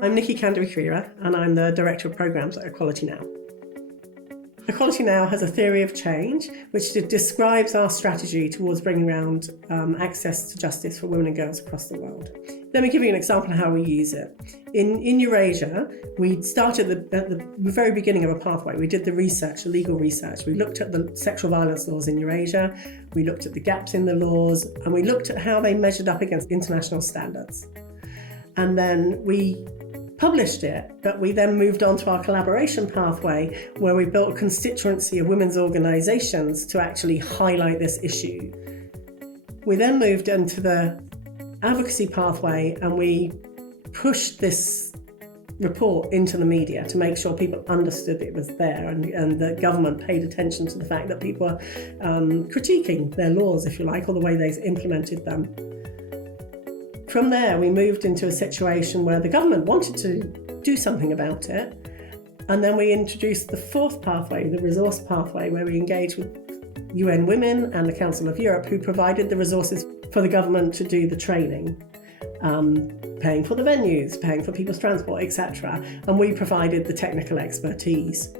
I'm Nikki Kandari-Khrira, and I'm the Director of Programmes at Equality Now. Equality Now has a theory of change which describes our strategy towards bringing around access to justice for women and girls across the world. Let me give you an example of how we use it. In Eurasia, we started at the very beginning of a pathway. We did the research, the legal research. We looked at the sexual violence laws in Eurasia, we looked at the gaps in the laws, and we looked at how they measured up against international standards. And then we published it, but we then moved on to our collaboration pathway, where we built a constituency of women's organisations to actually highlight this issue. We then moved into the advocacy pathway, and we pushed this report into the media to make sure people understood it was there, and the government paid attention to the fact that people were critiquing their laws, if you like, or the way they implemented them. From there, we moved into a situation where the government wanted to do something about it. And then we introduced the fourth pathway, the resource pathway, where we engaged with UN Women and the Council of Europe, who provided the resources for the government to do the training, paying for the venues, paying for people's transport, etc. And we provided the technical expertise.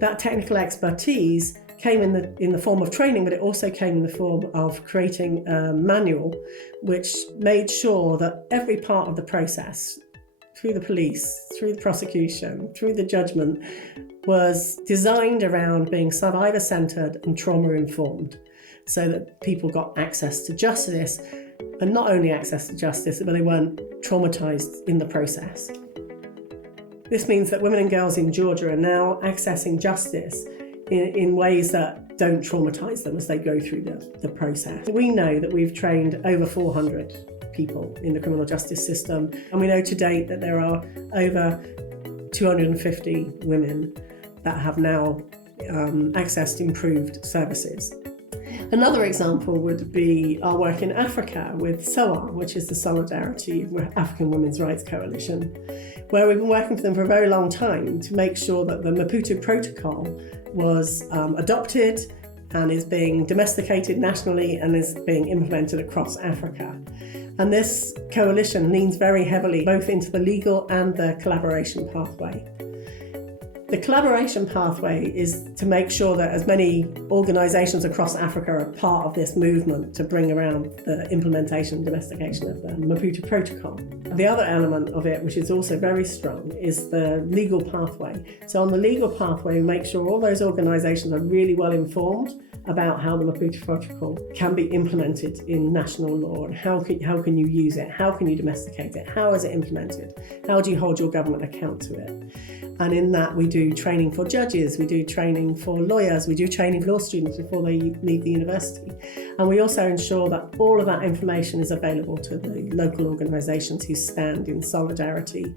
That technical expertise came in the form of training, but it also came in the form of creating a manual which made sure that every part of the process, through the police, through the prosecution, through the judgment, was designed around being survivor-centred and trauma-informed, so that people got access to justice, and not only access to justice, but they weren't traumatised in the process. This means that women and girls in Georgia are now accessing justice in ways that don't traumatise them as they go through the process. We know that we've trained over 400 people in the criminal justice system, and we know to date that there are over 250 women that have now accessed improved services. Another example would be our work in Africa with SOAR, which is the Solidarity of African Women's Rights Coalition, where we've been working with them for a very long time to make sure that the Maputo Protocol was adopted and is being domesticated nationally and is being implemented across Africa. And this coalition leans very heavily both into the legal and the collaboration pathway. The collaboration pathway is to make sure that as many organisations across Africa are part of this movement to bring around the implementation and domestication of the Maputo Protocol. The other element of it, which is also very strong, is the legal pathway. So on the legal pathway, we make sure all those organisations are really well informed about how the Maputo Protocol can be implemented in national law, and how can you use it, how can you domesticate it, how is it implemented, how do you hold your government account to it. And in that we do training for judges, we do training for lawyers, we do training for law students before they leave the university. And we also ensure that all of that information is available to the local organisations who stand in solidarity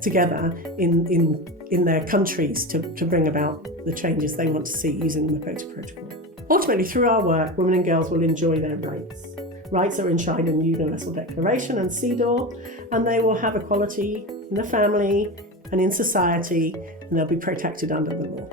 together in their countries to bring about the changes they want to see using the Maputo Protocol. Ultimately, through our work, women and girls will enjoy their rights. Rights that are enshrined in the Universal Declaration and CEDAW, and they will have equality in the family and in society, and they'll be protected under the law.